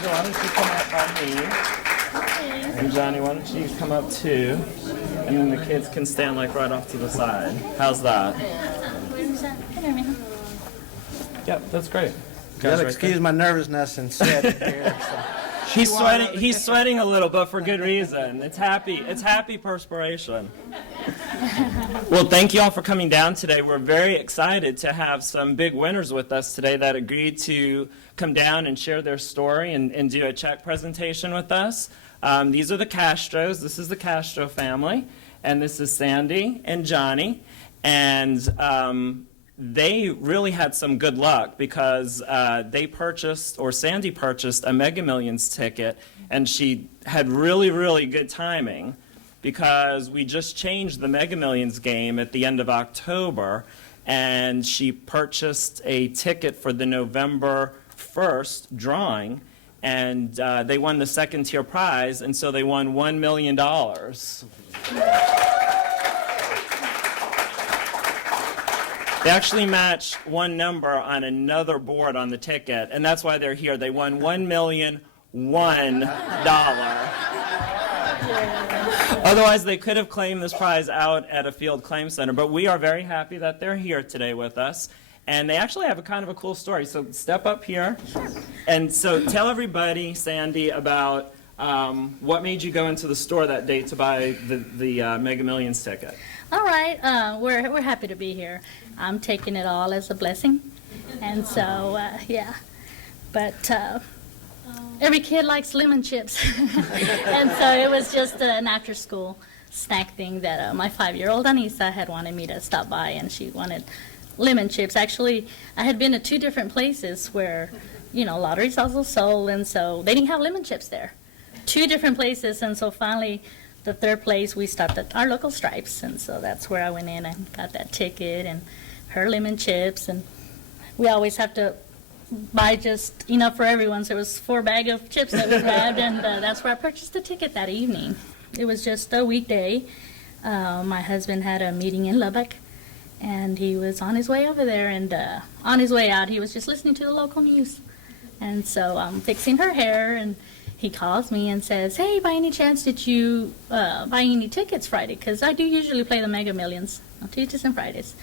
Sandra, why don't you come up by me? And Johnny, why don't you come up too? And then the kids can stand like right off to the side. How's that? Yep, that's great. Just excuse my nervousness and sweat here. So. He's sweating a little, but for good reason. It's happy perspiration. Well, thank you all for coming down today. We're very excited to have some big winners with us today that agreed to come down and share their story and do a check presentation with us. These are the Castros. This is the Castro family, and this is Sandy and Johnny. And they really had some good luck because Sandy purchased a Mega Millions ticket, and she had really, really good timing because we just changed the Mega Millions game at the end of October, and she purchased a ticket for the November 1st drawing, and they won the second tier prize, and so they won $1 million. They actually matched one number on another board on the ticket, and that's why they're here. They won $1,000,001. Otherwise, they could have claimed this prize out at a field claim center, but we are very happy that they're here today with us. And they actually have a kind of a cool story. So step up here. And so tell everybody, Sandy, about what made you go into the store that day to buy the Mega Millions ticket. All right, we're happy to be here. I'm taking it all as a blessing, and so yeah. But every kid likes lemon chips, and so it was just an after-school snack thing that my 5-year-old Anissa had wanted me to stop by, and she wanted lemon chips. Actually, I had been to 2 different places where, lotteries also sold, and so they didn't have lemon chips there. 2 different places, and so finally, the 3rd place, we stopped at our local Stripes, and so that's where I went in and got that ticket and her lemon chips, and we always have to buy just enough for everyone, so it was 4 bags of chips that we grabbed, and that's where I purchased the ticket that evening. It was just a weekday. My husband had a meeting in Lubbock, and he was on his way over there, and on his way out, he was just listening to the local news, and so I'm fixing her hair, and he calls me and says, "Hey, by any chance did you buy any tickets Friday? Because I do usually play the Mega Millions on Tuesdays and Fridays."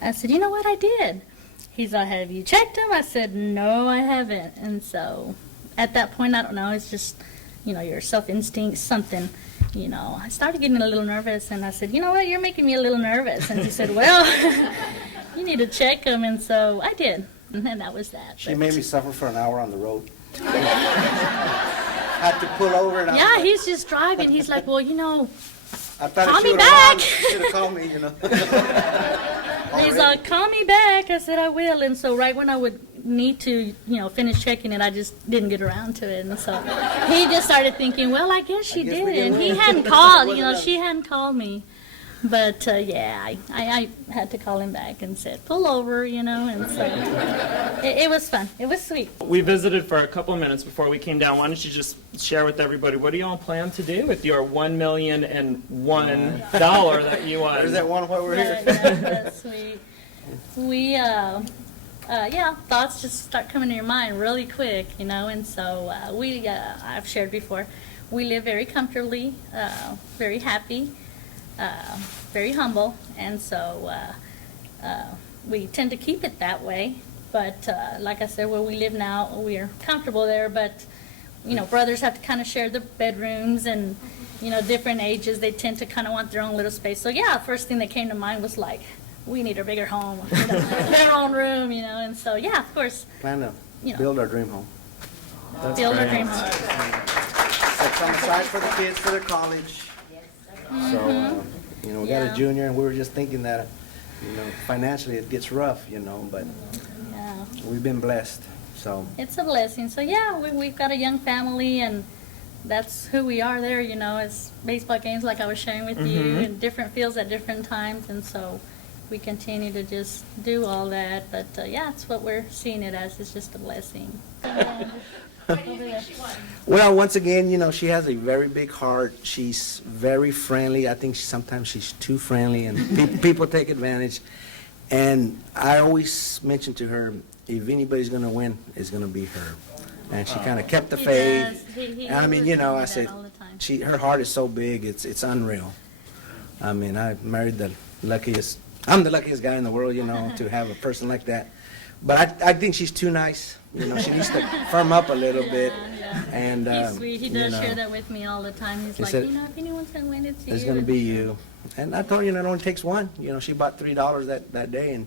I said, "You know what, I did." He's like, "Have you checked them?" I said, "No, I haven't." And so at that point, I don't know, it's just, your self-instinct, something, I started getting a little nervous, and I said, "You know what, you're making me a little nervous." And he said, "Well, you need to check them." And so I did, and then that was that. She made me suffer for an hour on the road. Had to pull over. And yeah, he's just driving. He's like, "Well, I thought call me back." Should have called me, He's like, "Call me back." I said, "I will." And so right when I would need to, finish checking it, I just didn't get around to it. And so he just started thinking, well, I guess she did. And he hadn't called, she hadn't called me. But, yeah, I had to call him back and said, "Pull over," and so it was fun. It was sweet. We visited for a couple of minutes before we came down. Why don't you just share with everybody, what do you all plan to do with your $1,000,001 that you won? There's that one while we're here. That's sweet. We, thoughts just start coming to your mind really quick, and so I've shared before, we live very comfortably, very happy. Very humble, and so we tend to keep it that way. But like I said, where we live now, we're comfortable there. But brothers have to kind of share the bedrooms, and different ages, they tend to kind of want their own little space. So yeah, first thing that came to mind was like, we need a bigger home, their own room, and so yeah, of course. Plan to build our dream home. That's build great. our dream home. That's on the side for the kids for their college. So, we got a junior, and we were just thinking that, financially it gets rough, but Yeah. we've been blessed, so. It's a blessing. So yeah, we've got a young family, and that's who we are there, it's baseball games like I was sharing with you, in different fields at different times, and so we continue to just do all that. But yeah, it's what we're seeing it as. It's just a blessing. Why do you think she won? Well, once again, she has a very big heart. She's very friendly. I think sometimes she's too friendly, and people take advantage. And I always mention to her, if anybody's going to win, it's going to be her. and she kind of kept the He faith. does. He And I mean, would you know, tell me I that said, all the time. her heart is so big, it's unreal. I mean, I married I'm the luckiest guy in the world, you know, to have a person like that. But I think she's too nice. You know, she needs to firm up a little bit. Yeah. And He's sweet. He does you know, share that with me all the time. He's He like, said, you know, if anyone's gonna win, it's you. it's going to be you. And I told her, you know, it only takes one. You know, she bought $3 that day, and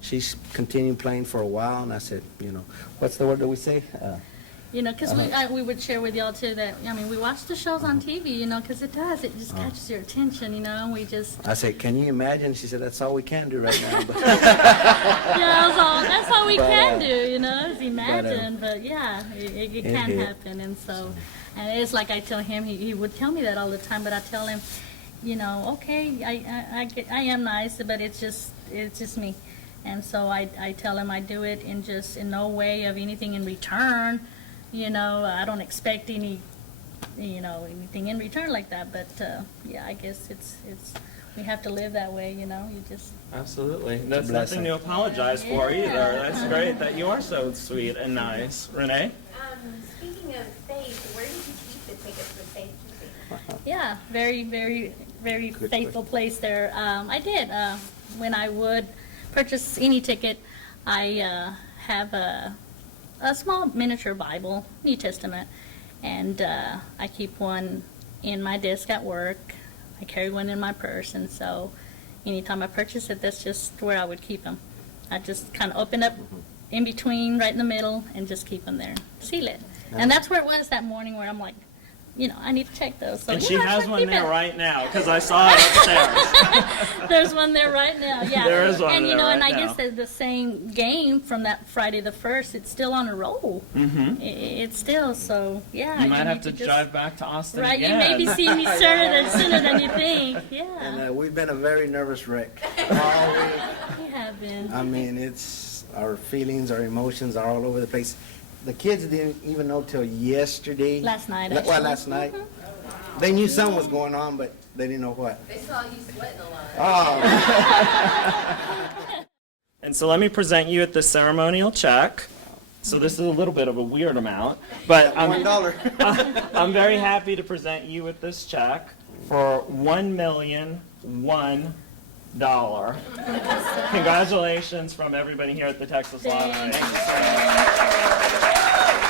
she's continued playing for a while. And I said, you know, what's the word that we say? You know, because we would share with y'all too that, I mean, we watch the shows on TV, you know, because it just catches your attention, you know, and we just, I said, can you imagine? She said, that's all we can do right now. But, yeah, that's all we But, can do, you know, is imagine, but yeah, it It can did. happen, and so, and it's like I tell him, he would tell me that all the time, but I tell him, you know, okay, I am nice, but it's just me, and so I tell him I do it in no way of anything in return. You know, I don't expect anything in return like that. But yeah, I guess we have to live that way. You know, you just. Absolutely. That's blessing. nothing to apologize for Yeah. either. That's great that you are so sweet and nice. Renee? Speaking of faith, where did you keep the tickets for safekeeping? Yeah, very, very, very Good faithful place there. I did. When I would purchase any ticket, I have a small miniature Bible, New Testament, and I keep one in my desk at work. I carry one in my purse, and so anytime I purchase it, that's just where I would keep them. I just kind of open up in between, right in the middle, and just keep them there. Seal it. And that's where it was that morning where I'm like, you know, I need to check those. So, And yeah, she I has should one keep there it. right now because I saw it upstairs. There's one there right now, yeah. There is one and you there know, and right I now. guess the same game from that Friday the 1st, it's still on a roll. Mm-hmm. It's still, so yeah. You might have need to just- drive back to Austin Right, again. you maybe see me sooner than you think. and Yeah, we've been a very nervous wreck all week. we have been. I mean, it's our feelings, our emotions are all over the place. The kids didn't even know till yesterday. Last night, Well, actually. last night. They knew something was going on, but they didn't know what. They saw you sweating a lot. Oh, And so let me present you with the ceremonial check. So this is a little bit of a weird amount, but $1. I'm very happy to present you with this check for $1,001. Congratulations from everybody here at the Texas Lottery. Thank you.